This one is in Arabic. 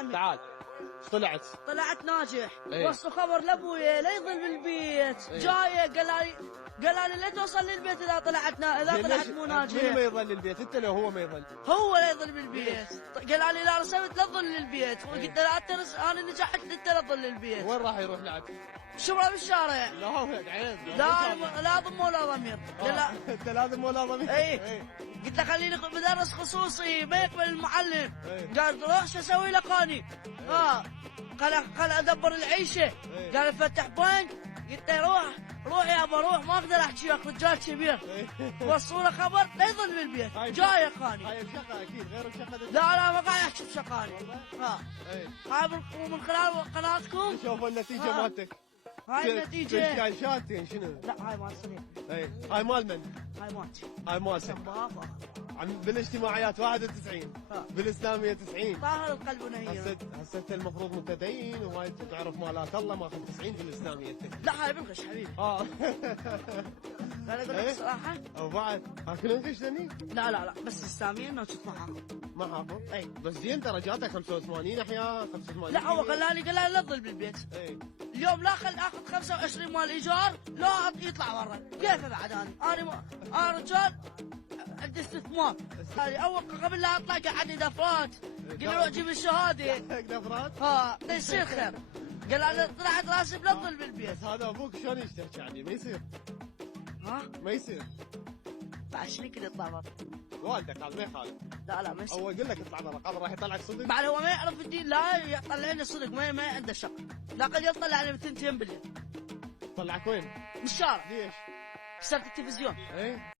عمي. تعال. طلعت ناجح. ايه. وصلوا خبر لابويا لا يظل بالبيت. ايه. جايه قال لي لا توصل للبيت اذا طلعت مو ناجح. من ما يظل البيت؟ انت لو هو ما يظل. هو لا يظل بالبيت. قال لي لا رسمت لا تظل للبيت. وقلت له انا نجحت انت لا تظل للبيت. وين راح يروح لعب؟ شبرا بالشارع. لا هو عيب. لا لازم ولا ضمير. لا انت لازم ولا ضمير. ايه. قلت له خليني مدرس خصوصي ما يقبل المعلم. ايه. قال روح شو اسوي لك اني؟ قال ادبر العيشه. ايه. قال فتح بنك. قلت له روح يابا روح ما اقدر احكي وياك رجال كبير. وصوله خبر لا يظل بالبيت. جاي يا خاني. هاي الشقه اكيد غير الشقه. لا ما قاعد احكي بشقاني. ايه. هاي من خلال قناتكم. شوف النتيجه مالتك. هاي النتيجه. شاتين شنو؟ لا هاي مال صديق. ايه. هاي مال من؟ هاي مالتي. هاي مالتك. بالاجتماعيات 91. بالاسلاميه 90. طاهر القلب ونهير. هسه انت المفروض متدين وهاي تعرف مالات الله ماخذ 90 بالاسلاميه انت. لا هاي بالغش حبيبي. انا اقول لك الصراحه. وبعد اكل انغش لني؟ لا بس الاسلاميه انه كنت ما حافظ. ما حافظ؟ اي. بس زين درجاتك 85 احياء 85. لا هو قال لي لا تظل بالبيت. اي. اليوم لا اخذ 25 مال ايجار لا يطلع برا. كيف بعد انا رجال عندي استثمار. اول قبل لا اطلع قعدني دفرات. قلنا له جيب الشهاده. دفرات؟ يصير خير. قال انا طلعت راسب لا تظل بالبيت. بس هذا ابوك شلون يشتكي عني؟ ما يصير. ما يصير. بعد شنو كذا يطلع برا؟ والدك هذا ما يخالف. لا ما يصير. هو يقول لك اطلع برا قبل راح يطلعك صدق. بعد هو ما يعرف الدين لا يطلعني صدق ما عنده شق. لا قد يطلعني بثنتين بالليل. طلعك وين؟ بالشارع. ليش؟ كسرت التلفزيون. ايه.